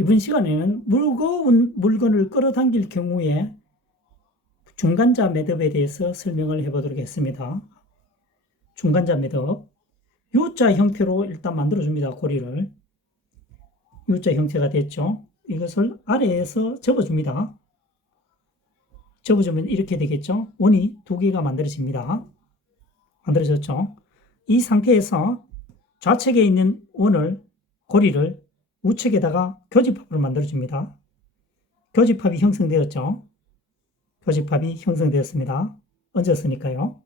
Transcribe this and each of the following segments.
이번 시간에는 무거운 물건을 끌어당길 경우에 중간자 매듭에 대해서 설명을 해보도록 하겠습니다. 중간자 매듭. U자 형태로 일단 만들어줍니다. 고리를. U자 형태가 됐죠. 이것을 아래에서 접어줍니다. 접어주면 이렇게 되겠죠. 원이 두 개가 만들어집니다. 만들어졌죠. 이 상태에서 좌측에 있는 원을, 고리를 우측에다가 교집합을 만들어줍니다. 교집합이 형성되었죠. 교집합이 형성되었습니다. 얹었으니까요.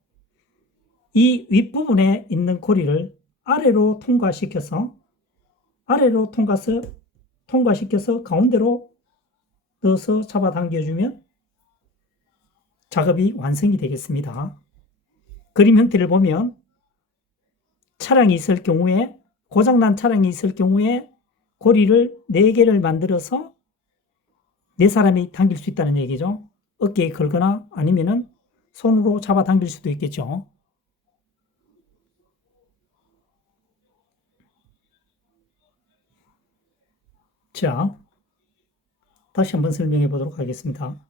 이 윗부분에 있는 고리를 아래로 통과시켜서 가운데로 넣어서 잡아당겨주면 작업이 완성이 되겠습니다. 그림 형태를 보면 차량이 있을 경우에, 고장난 차량이 있을 경우에 고리를 4개를 만들어서 4사람이 당길 수 있다는 얘기죠. 어깨에 걸거나 아니면은 손으로 잡아당길 수도 있겠죠. 자, 다시 한번 설명해 보도록 하겠습니다.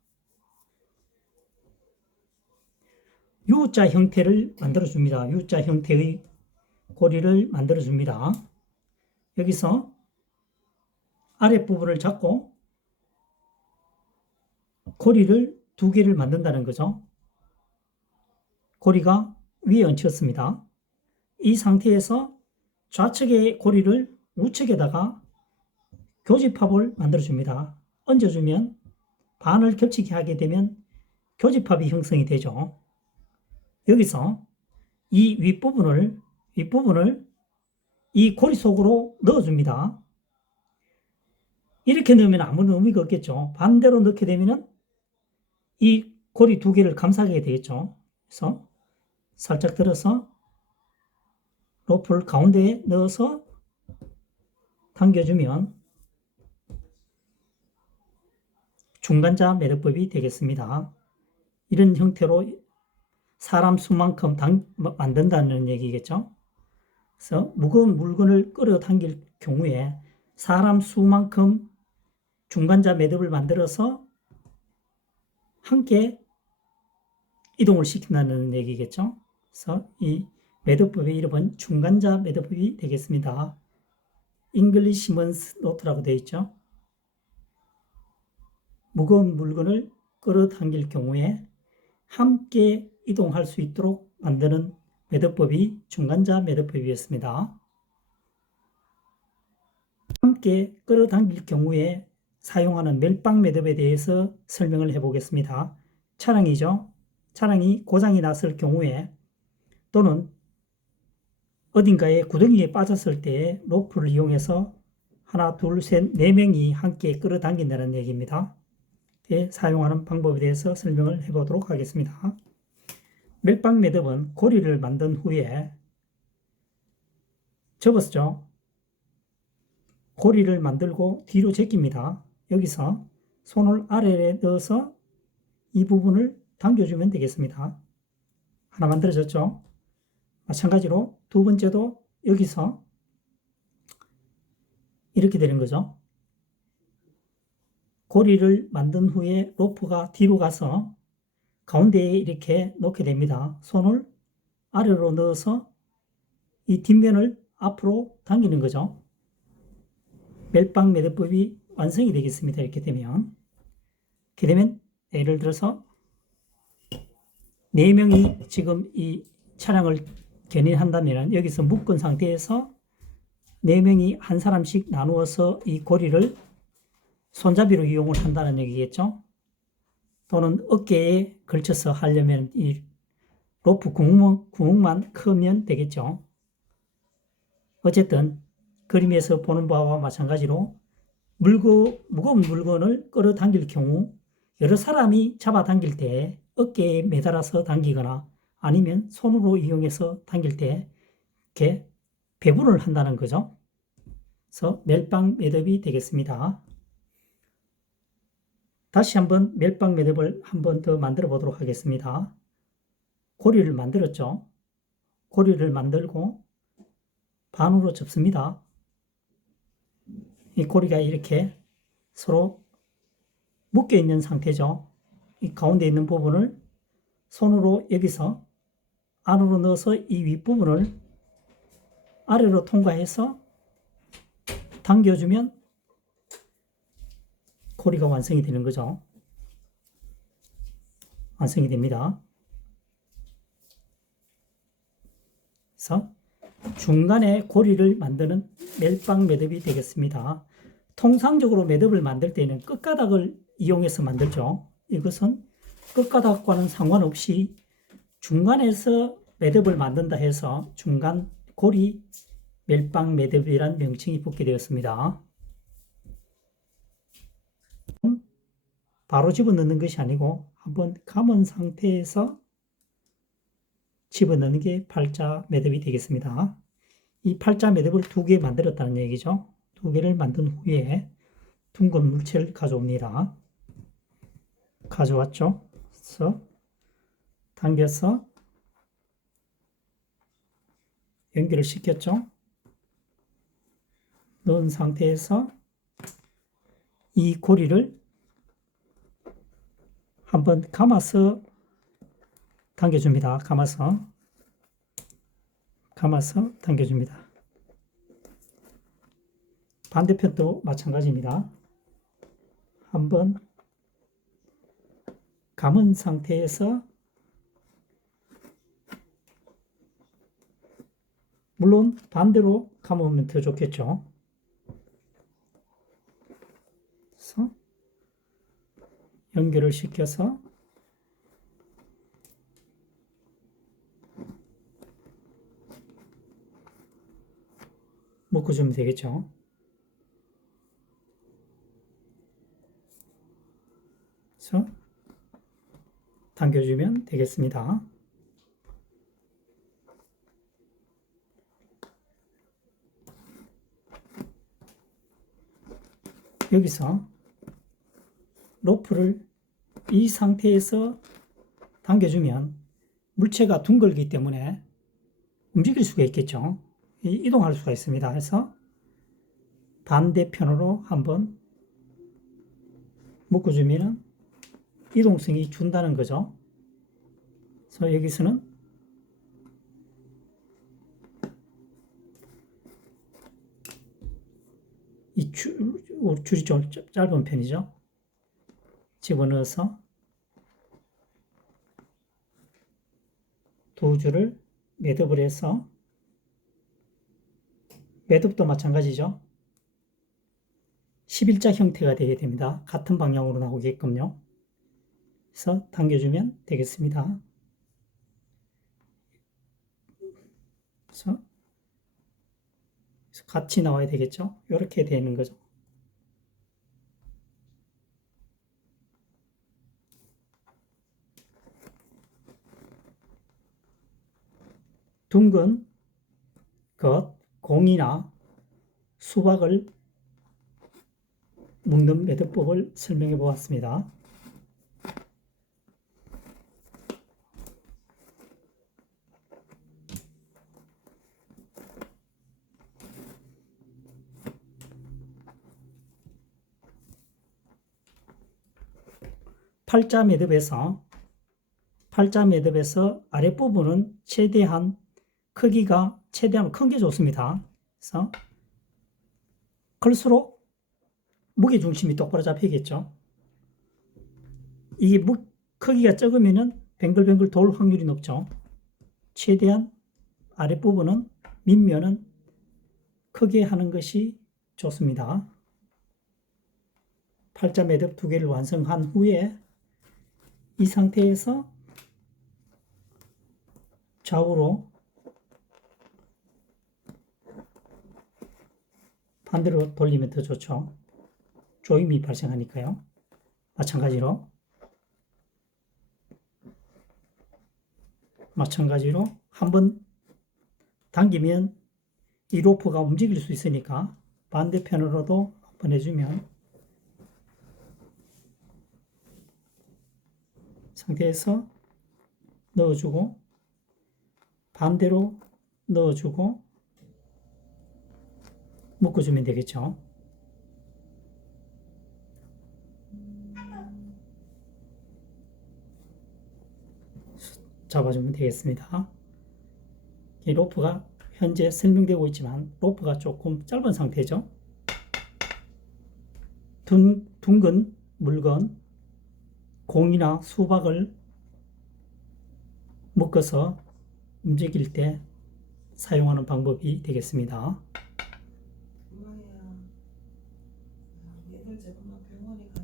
U자 형태를 만들어줍니다. U자 형태의 고리를 만들어줍니다. 여기서 아랫부분을 잡고 고리를 2개를 만든다는 거죠. 고리가 위에 얹혔습니다. 이 상태에서 좌측의 고리를 우측에다가 교집합을 만들어줍니다. 얹어주면 반을 겹치게 하게 되면 교집합이 형성이 되죠. 여기서 이 윗부분을 이 고리 속으로 넣어줍니다. 이렇게 넣으면 아무런 의미가 없겠죠. 반대로 넣게 되면 이 고리 2개를 감싸게 되겠죠. 그래서 살짝 들어서 로프를 가운데에 넣어서 당겨주면 중간자 매듭법이 되겠습니다. 이런 형태로 사람 수만큼 만든다는 얘기겠죠. 그래서 무거운 물건을 끌어당길 경우에 사람 수만큼 중간자 매듭을 만들어서 함께 이동을 시킨다는 얘기겠죠. 그래서 이 매듭법의 이름은 중간자 매듭법이 되겠습니다. 잉글리시먼스 노트라고 되어 있죠. 무거운 물건을 끌어당길 경우에 함께 이동할 수 있도록 만드는 매듭법이 중간자 매듭법이었습니다. 함께 끌어당길 경우에 사용하는 멜빵 매듭에 대해서 설명을 해보겠습니다. 차량이죠. 차량이 고장이 났을 경우에 또는 어딘가에 구덩이에 빠졌을 때 로프를 이용해서 하나, 둘, 셋, 4명이 함께 끌어당긴다는 얘기입니다. 사용하는 방법에 대해서 설명을 해보도록 하겠습니다. 멜빵 매듭은 고리를 만든 후에 접었죠. 고리를 만들고 뒤로 제낍니다. 여기서 손을 아래에 넣어서 이 부분을 당겨주면 되겠습니다. 하나 만들어졌죠. 마찬가지로 두 번째도 여기서 이렇게 되는 거죠. 고리를 만든 후에 로프가 뒤로 가서 가운데에 이렇게 놓게 됩니다. 손을 아래로 넣어서 이 뒷면을 앞으로 당기는 거죠. 멜빵 매듭법이 완성이 되겠습니다. 이렇게 되면 예를 들어서 4명이 지금 이 차량을 견인한다면 여기서 묶은 상태에서 4명이 한 사람씩 나누어서 이 고리를 손잡이로 이용을 한다는 얘기겠죠. 또는 어깨에 걸쳐서 하려면 이 로프 구멍만 크면 되겠죠. 어쨌든 그림에서 보는 바와 마찬가지로 무거운 물건을 끌어당길 경우 여러 사람이 잡아당길 때 어깨에 매달아서 당기거나 아니면 손으로 이용해서 당길 때 이렇게 배분을 한다는 거죠. 그래서 멜빵 매듭이 되겠습니다. 다시 한번 멜빵 매듭을 한번 더 만들어 보도록 하겠습니다. 고리를 만들었죠. 고리를 만들고 반으로 접습니다. 이 고리가 이렇게 서로 묶여 있는 상태죠. 이 가운데 있는 부분을 손으로 여기서 안으로 넣어서 이 윗부분을 아래로 통과해서 당겨주면 고리가 완성이 되는 거죠. 완성이 됩니다. 그래서 중간에 고리를 만드는 멜빵 매듭이 되겠습니다. 통상적으로 매듭을 만들 때는 끝가닥을 이용해서 만들죠. 이것은 끝가닥과는 상관없이 중간에서 매듭을 만든다 해서 중간 고리 멜빵 매듭이란 명칭이 붙게 되었습니다. 바로 집어넣는 것이 아니고 한번 감은 상태에서 집어넣는 게 팔자 매듭이 되겠습니다. 이 팔자 매듭을 2개 만들었다는 얘기죠. 2개를 만든 후에 둥근 물체를 가져옵니다. 가져왔죠. 그래서 당겨서 연결을 시켰죠. 넣은 상태에서 이 고리를 한번 감아서 당겨줍니다. 감아서 당겨줍니다. 반대편도 마찬가지입니다. 한번 감은 상태에서 물론 반대로 감으면 더 좋겠죠. 그래서 연결을 시켜서 묶어주면 되겠죠. 그래서 당겨주면 되겠습니다. 여기서 로프를 이 상태에서 당겨주면 물체가 둥글기 때문에 움직일 수가 있겠죠. 이동할 수가 있습니다. 그래서 반대편으로 한번 묶어주면 이동성이 준다는 거죠. 그래서 여기서는 이 줄이 좀 짧은 편이죠. 집어넣어서 2줄을 매듭을 해서 매듭도 마찬가지죠. 11자 형태가 되게 됩니다. 같은 방향으로 나오게끔요. 그래서 당겨주면 되겠습니다. 그래서 같이 나와야 되겠죠. 이렇게 되는 거죠. 둥근 것, 공이나 수박을 묶는 매듭법을 설명해 보았습니다. 팔자 매듭에서 아랫부분은 최대한 크기가 최대한 큰 게 좋습니다. 그래서 클수록 무게 중심이 똑바로 잡히겠죠. 이게 크기가 적으면 뱅글뱅글 돌 확률이 높죠. 최대한 아랫부분은 밑면은 크게 하는 것이 좋습니다. 팔자 매듭 2개를 완성한 후에 이 상태에서 좌우로 반대로 돌리면 더 좋죠. 조임이 발생하니까요. 마찬가지로 한번 당기면 이 로프가 움직일 수 있으니까 반대편으로도 한번 해주면 상태에서 넣어주고 반대로 넣어주고 묶어주면 되겠죠. 잡아주면 되겠습니다. 이 로프가 현재 설명되고 있지만 로프가 조금 짧은 상태죠. 둥근 물건, 공이나 수박을 묶어서 움직일 때 사용하는 방법이 되겠습니다. 엄마야, 얘들 조금만